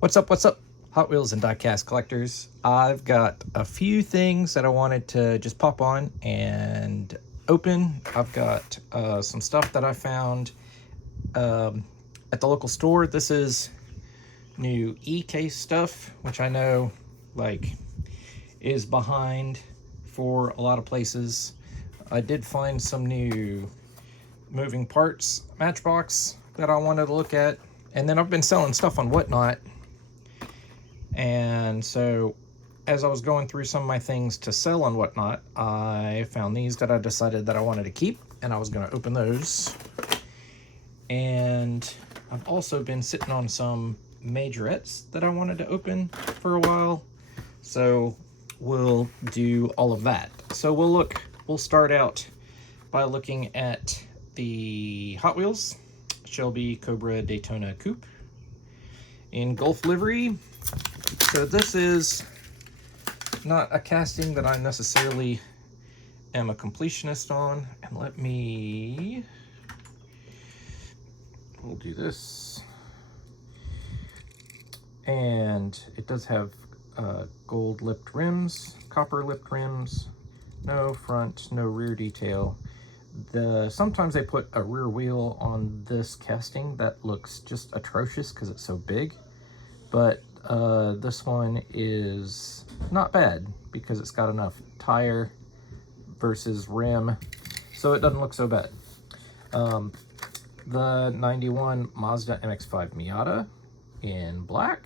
What's up, Hot Wheels and diecast collectors? I've got a few things that I wanted to just pop on and open. I've got some stuff that I found at the local store. This is new e-case stuff, which I know like is behind for a lot of places. I did find some new moving parts Matchbox that I wanted to look at, and then I've been selling stuff on Whatnot. And so as I was going through some of my things to sell and whatnot, I found these that I decided that I wanted to keep, and I was going to open those. And I've also been sitting on some Majorettes that I wanted to open for a while. So we'll do all of that. So we'll start out by looking at the Hot Wheels Shelby Cobra Daytona Coupe in Gulf livery. So this is not a casting that I necessarily am a completionist on. And we'll do this. And it does have gold lipped rims, copper lipped rims, no front, no rear detail. Sometimes they put a rear wheel on this casting that looks just atrocious because it's so big. But this one is not bad because it's got enough tire versus rim, so it doesn't look so bad. The 91 Mazda MX-5 Miata in black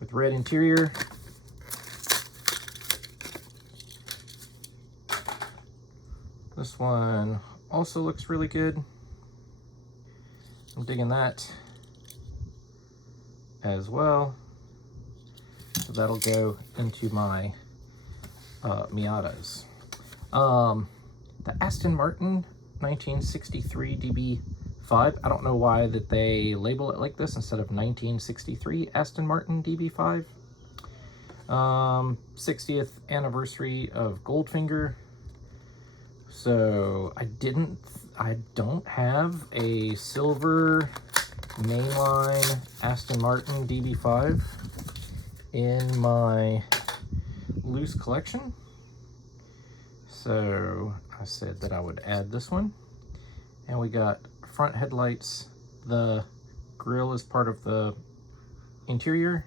with red interior. This one also looks really good. I'm digging that as well. So that'll go into my Miatas. The Aston Martin 1963 DB5. I don't know why that they label it like this instead of 1963 Aston Martin DB5. 60th anniversary of Goldfinger. So I don't have a silver mainline Aston Martin DB5 in my loose collection, so I said that I would add this one. And we got front headlights, the grille is part of the interior,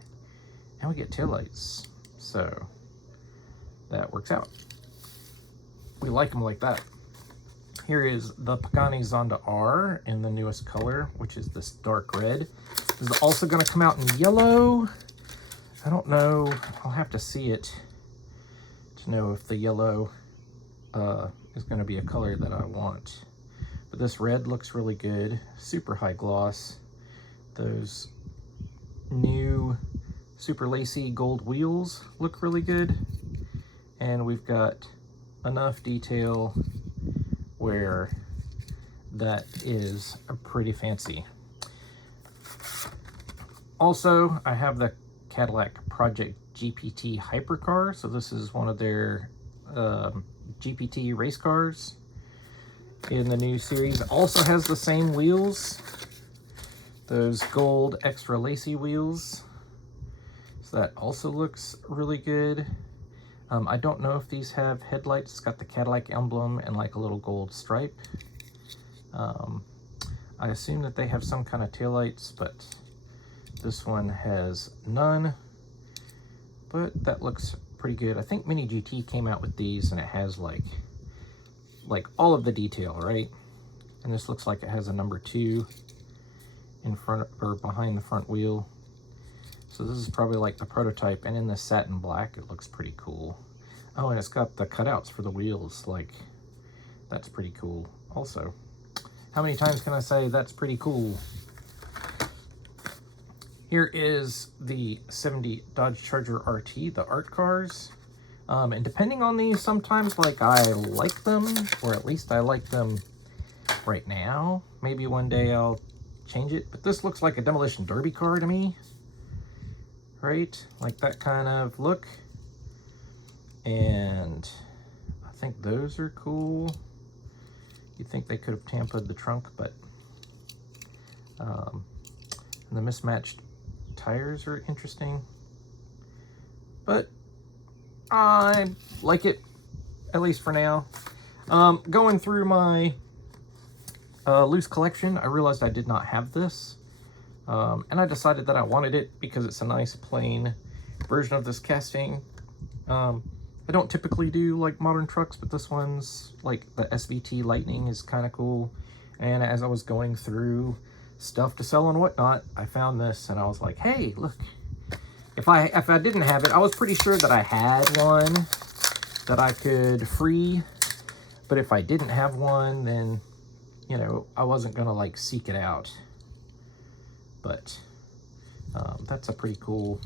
and we get taillights, so that works out. We like them like that. Here is the Pagani Zonda R in the newest color, which is this dark red. This is also going to come out in yellow. I don't know. I'll have to see it to know if the yellow is going to be a color that I want. But this red looks really good. Super high gloss. Those new super lacy gold wheels look really good. And we've got enough detail where that is pretty fancy. Also, I have the Cadillac Project GPT hypercar. So this is one of their GPT race cars in the new series. It also has the same wheels, those gold extra lacy wheels. So that also looks really good. I don't know if these have headlights. It's got the Cadillac emblem and like a little gold stripe. I assume that they have some kind of taillights, but this one has none. But that looks pretty good. I think Mini GT came out with these and it has like all of the detail, right? And this looks like it has a number 2 in front or behind the front wheel. So this is probably like the prototype, and in the satin black, it looks pretty cool. Oh, and it's got the cutouts for the wheels. Like, that's pretty cool also. How many times can I say that's pretty cool? Here is the 70 Dodge Charger RT, the art cars. And depending on these, sometimes like I like them, or at least I like them right now. Maybe one day I'll change it, but this looks like a Demolition Derby car to me. Right? Like that kind of look. And I think those are cool. You'd think they could have tampered the trunk, but and the mismatched tires are interesting. But I like it, at least for now. Going through my loose collection, I realized I did not have this. And I decided that I wanted it because it's a nice plain version of this casting. I don't typically do like modern trucks, but this one's like the SVT Lightning is kind of cool. And as I was going through stuff to sell and whatnot, I found this and I was like, hey, look. If I didn't have it, I was pretty sure that I had one that I could free. But if I didn't have one, then, you know, I wasn't gonna like seek it out. But that's a pretty cool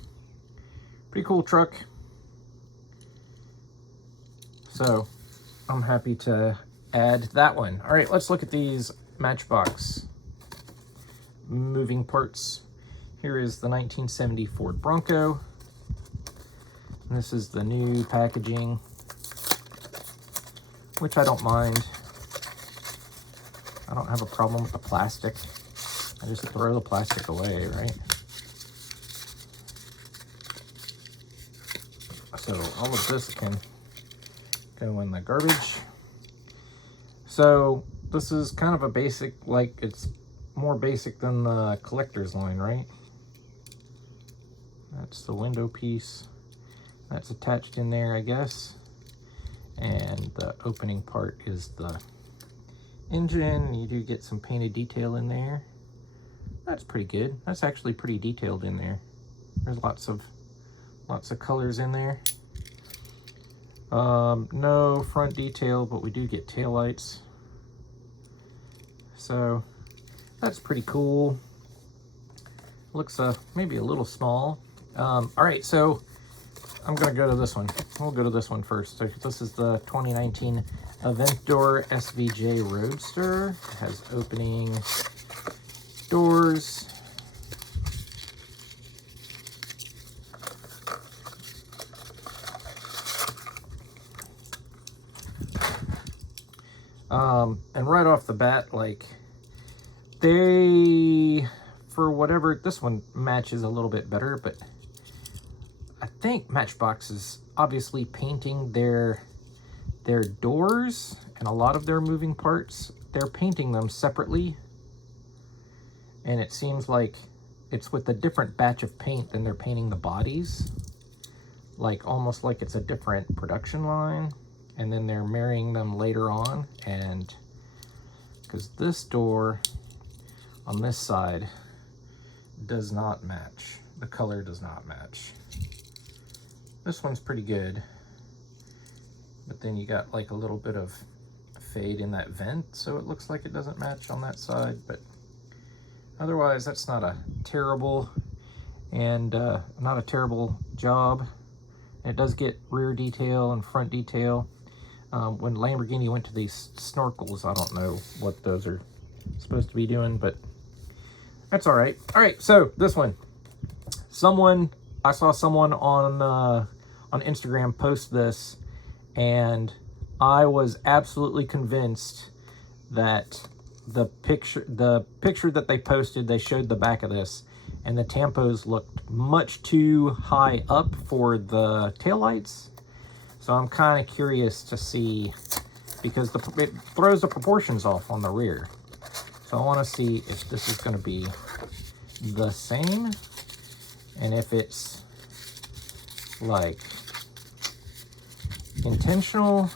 truck. So I'm happy to add that one. All right, let's look at these Matchbox moving parts. Here is the 1970 Ford Bronco. And this is the new packaging, which I don't mind. I don't have a problem with the plastic. I just throw the plastic away, right? So all of this can go in the garbage. So this is kind of a basic, like it's more basic than the collector's line, right? That's the window piece. That's attached in there, I guess. And the opening part is the engine. You do get some painted detail in there. That's pretty good. That's actually pretty detailed in there. There's lots of colors in there. No front detail, but we do get taillights. So that's pretty cool. Looks maybe a little small. All right, so I'm gonna go to this one. We'll go to this one first. So this is the 2019 Aventador SVJ Roadster. It has opening doors. And right off the bat, like, they, for whatever, this one matches a little bit better, but I think Matchbox is obviously painting their doors and a lot of their moving parts. They're painting them separately, and it seems like it's with a different batch of paint than they're painting the bodies, like almost like it's a different production line, and then they're marrying them later on. And because this door on this side does not match, the color does not match. This one's pretty good, but then you got like a little bit of fade in that vent, so it looks like it doesn't match on that side, but otherwise that's not a terrible job. And it does get rear detail and front detail. When Lamborghini went to these snorkels, I don't know what those are supposed to be doing, but that's all right. All right, so this one, I saw someone on Instagram post this, and I was absolutely convinced that the picture that they posted, they showed the back of this, and the tampos looked much too high up for the taillights. So I'm kind of curious to see, because it throws the proportions off on the rear. So I want to see if this is going to be the same, and if it's like intentional.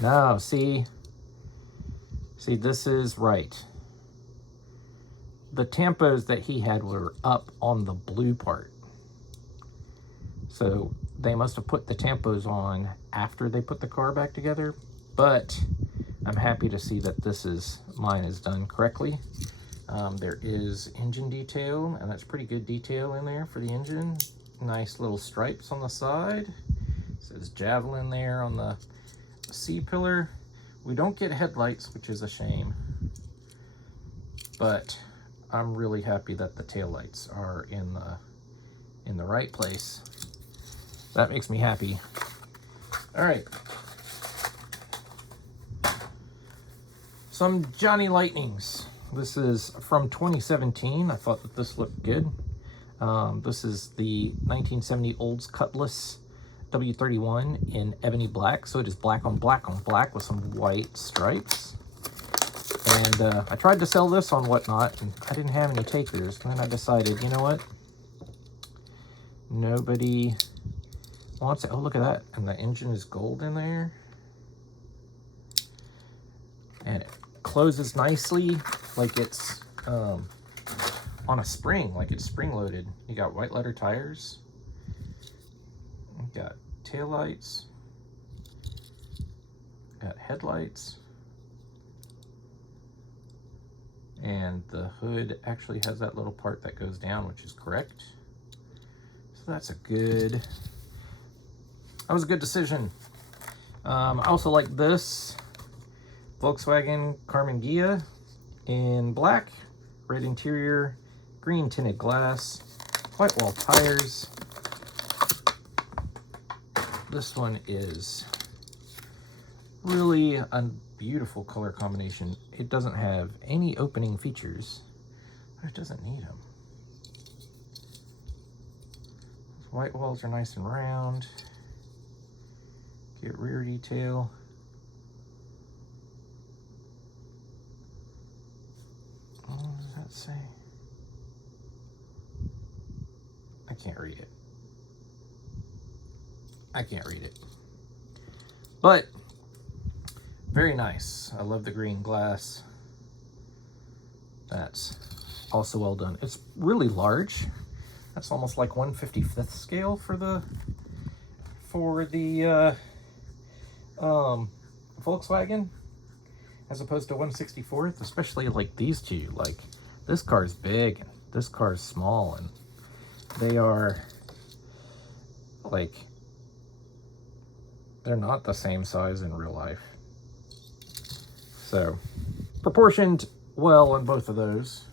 No, see, this is right. The tampos that he had were up on the blue part. So they must have put the tampos on after they put the car back together, but I'm happy to see that mine is done correctly. There is engine detail, and that's pretty good detail in there for the engine. Nice little stripes on the side. It says Javelin there on the C-pillar. We don't get headlights, which is a shame, but I'm really happy that the taillights are in the right place. That makes me happy. All right. Some Johnny Lightnings. This is from 2017. I thought that this looked good. This is the 1970 Olds Cutlass W31 in ebony black. So it is black on black with some white stripes. And I tried to sell this on Whatnot, and I didn't have any takers. And then I decided, you know what? Nobody wants it. Oh, look at that. And the engine is gold in there. And it closes nicely like it's on a spring, like it's spring-loaded. You got white letter tires. You got taillights. Got headlights. And the hood actually has that little part that goes down, which is correct. So that's that was a good decision. I also like this Volkswagen Carmen Ghia in black, red interior, green tinted glass, white wall tires. This one is really a beautiful color combination. It doesn't have any opening features, but it doesn't need them. Those white walls are nice and round. Get rear detail. What does that say? I can't read it. I can't read it. But very nice. I love the green glass. That's also well done. It's really large. That's almost like 1/55th scale for the Volkswagen, as opposed to 1/64th, especially like these two. Like this car's big and this car's small, and they are like, they're not the same size in real life. So proportioned well on both of those.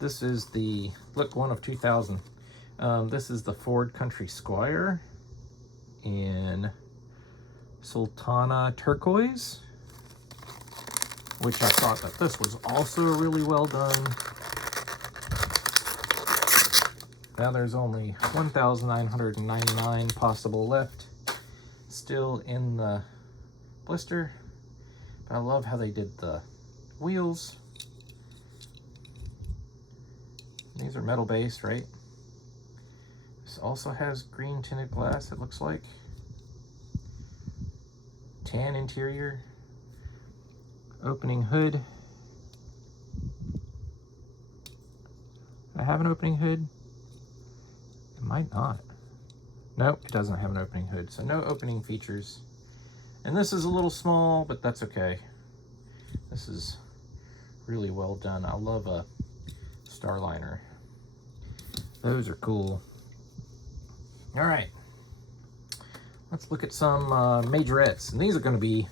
This is the look one of 2000. This is the Ford Country Squire in Sultana Turquoise, which I thought that this was also really well done. Now there's only 1,999 possible left still in the blister. But I love how they did the wheels. These are metal based, right? This also has green tinted glass, it looks like. Tan interior. Opening hood. I have an opening hood? It might not. Nope, it doesn't have an opening hood, so no opening features. And this is a little small, but that's okay. This is really well done. I love a Starliner. Those are cool. All right, let's look at some Majorettes. And these are going to be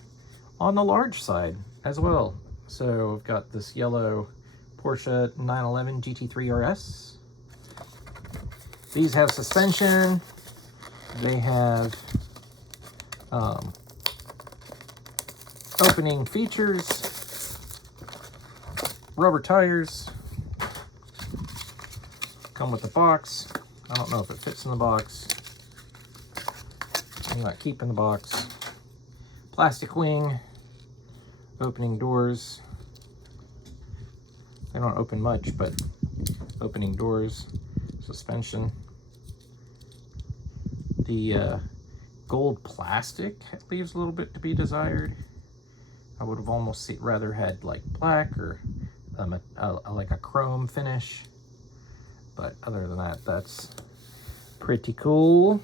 on the large side as well. So I've got this yellow Porsche 911 GT3 RS. These have suspension. They have opening features, rubber tires, come with the box. I don't know if it fits in the box. I'm not keeping the box. Plastic wing, opening doors. They don't open much, but opening doors, suspension. The gold plastic leaves a little bit to be desired. I would have almost rather had like black or like a chrome finish. But other than that, that's pretty cool.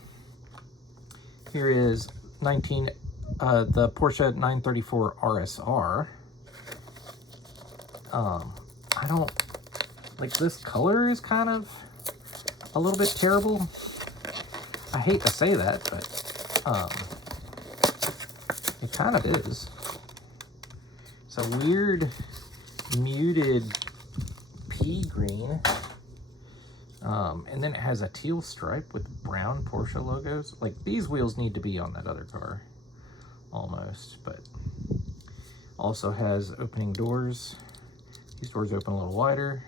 Here is the Porsche 934 RSR. I don't, like, this color is kind of a little bit terrible. I hate to say that, but it kind of is. It's a weird muted pea green. And then it has a teal stripe with brown Porsche logos. Like, these wheels need to be on that other car, almost, but also has opening doors. These doors open a little wider.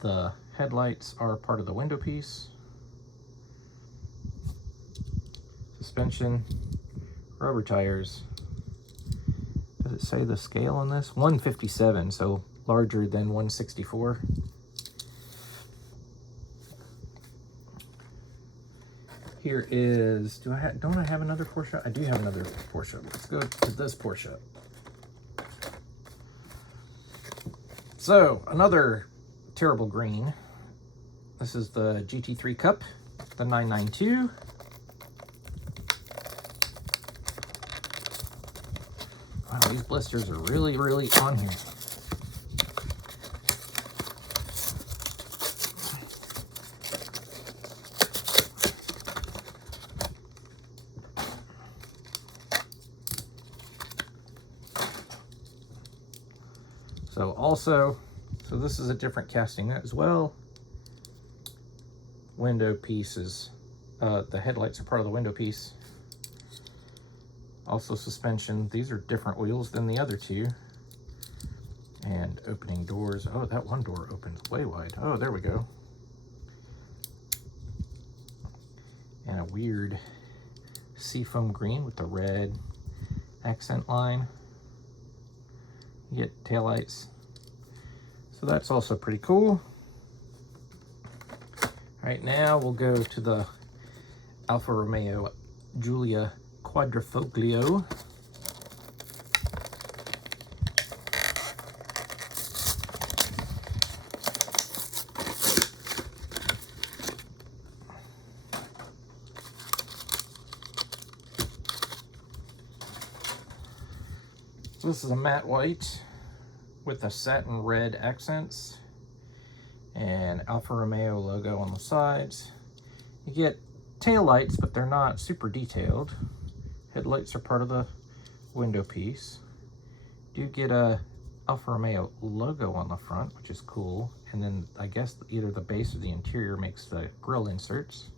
The headlights are part of the window piece. Suspension, rubber tires. Does it say the scale on this? 157, so larger than 164. Here is, don't I have another Porsche? I do have another Porsche. Let's go to this Porsche. So, another terrible green. This is the GT3 Cup, the 992. Wow, these blisters are really, really on here. So this is a different casting as well. Window pieces, the headlights are part of the window piece. Also suspension, these are different wheels than the other two. And opening doors, oh, that one door opens way wide. Oh, there we go. And a weird seafoam green with the red accent line. You get taillights. So that's also pretty cool. Right now we'll go to the Alfa Romeo Giulia Quadrifoglio. So this is a matte white with a satin red accents and Alfa Romeo logo on the sides. You get tail lights, but they're not super detailed. Headlights are part of the window piece. You do get a Alfa Romeo logo on the front, which is cool. And then I guess either the base or the interior makes the grille inserts.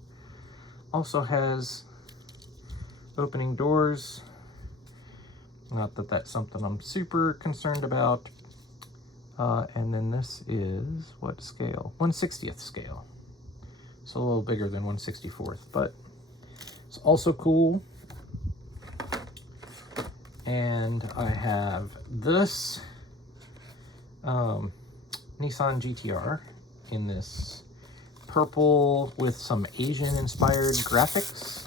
Also has opening doors. Not that that's something I'm super concerned about. And then this is, what scale? 1/60th scale. So a little bigger than 1/64th, but it's also cool. And I have this Nissan GTR in this purple with some Asian inspired graphics.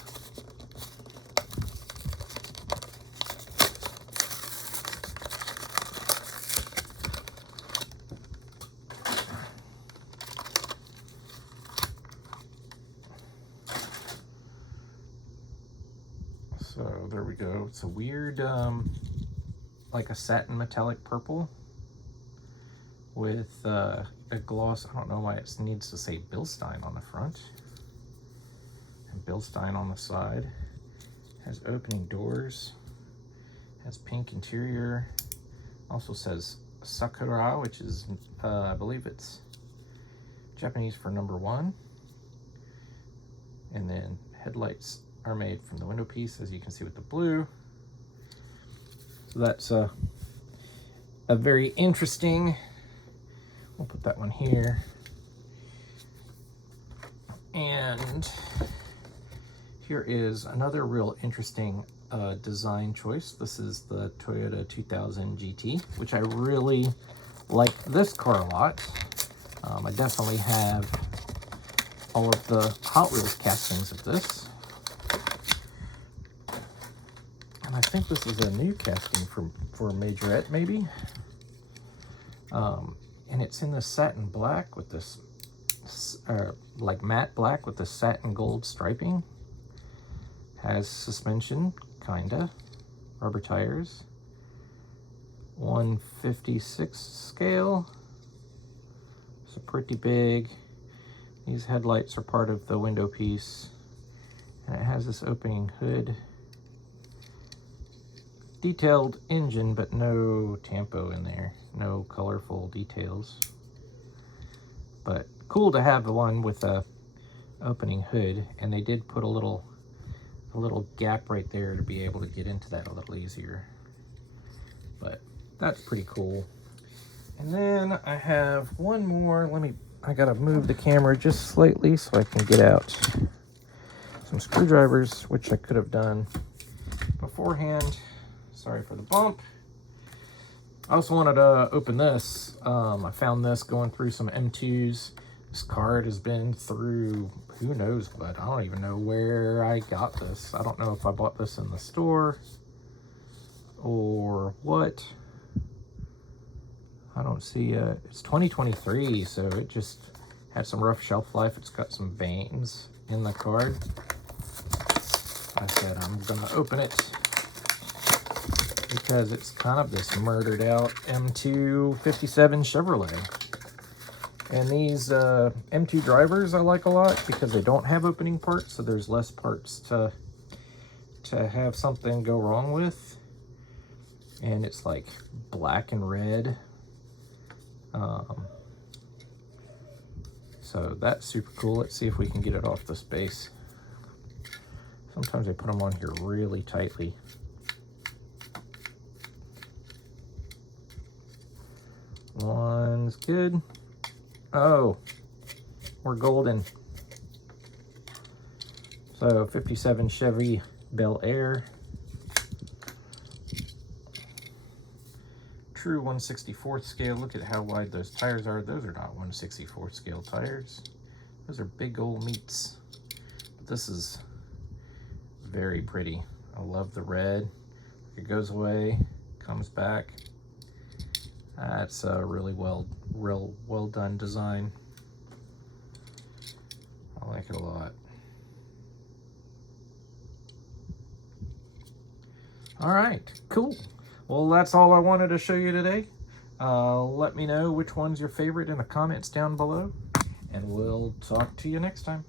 So there we go. It's a weird, like a satin metallic purple with a gloss. I don't know why it needs to say Bilstein on the front and Bilstein on the side. Has opening doors, has pink interior. Also says Sakura, which is, I believe it's Japanese for #1. And then headlights are made from the window piece, as you can see with the blue. So that's a very interesting, we'll put that one here. And here is another real interesting design choice. This is the Toyota 2000 GT, which I really like this car a lot. I definitely have all of the Hot Wheels castings of this. And I think this is a new casting for Majorette, maybe. And it's in the satin black with this, like matte black with the satin gold striping. Has suspension, kinda. Rubber tires. 1/56 scale. So pretty big. These headlights are part of the window piece. And it has this opening hood. Detailed engine, but no tampo in there. No colorful details. But cool to have the one with a opening hood. And they did put a little gap right there to be able to get into that a little easier. But that's pretty cool. And then I have one more. Let me I gotta move the camera just slightly so I can get out some screwdrivers, which I could have done beforehand. Sorry for the bump. I also wanted to open this. I found this going through some M2s. This card has been through who knows what. I don't even know where I got this. I don't know if I bought this in the store or what. I don't see it. It's 2023, so it just had some rough shelf life. It's got some veins in the card. I said I'm gonna open it because it's kind of this murdered out M2 57 Chevrolet. And these M2 drivers I like a lot because they don't have opening parts, so there's less parts to have something go wrong with. And it's like black and red. So that's super cool. Let's see if we can get it off this base. Sometimes they put them on here really tightly. One's good. Oh, we're golden. So 57 Chevy Bel Air. True 1/64th scale. Look at how wide those tires are. Those are not 1/64th scale tires. Those are big old meats. But this is very pretty. I love the red. It goes away, comes back. That's a really well done design. I like it a lot. All right, cool. Well, that's all I wanted to show you today. Let me know which one's your favorite in the comments down below, and we'll talk to you next time.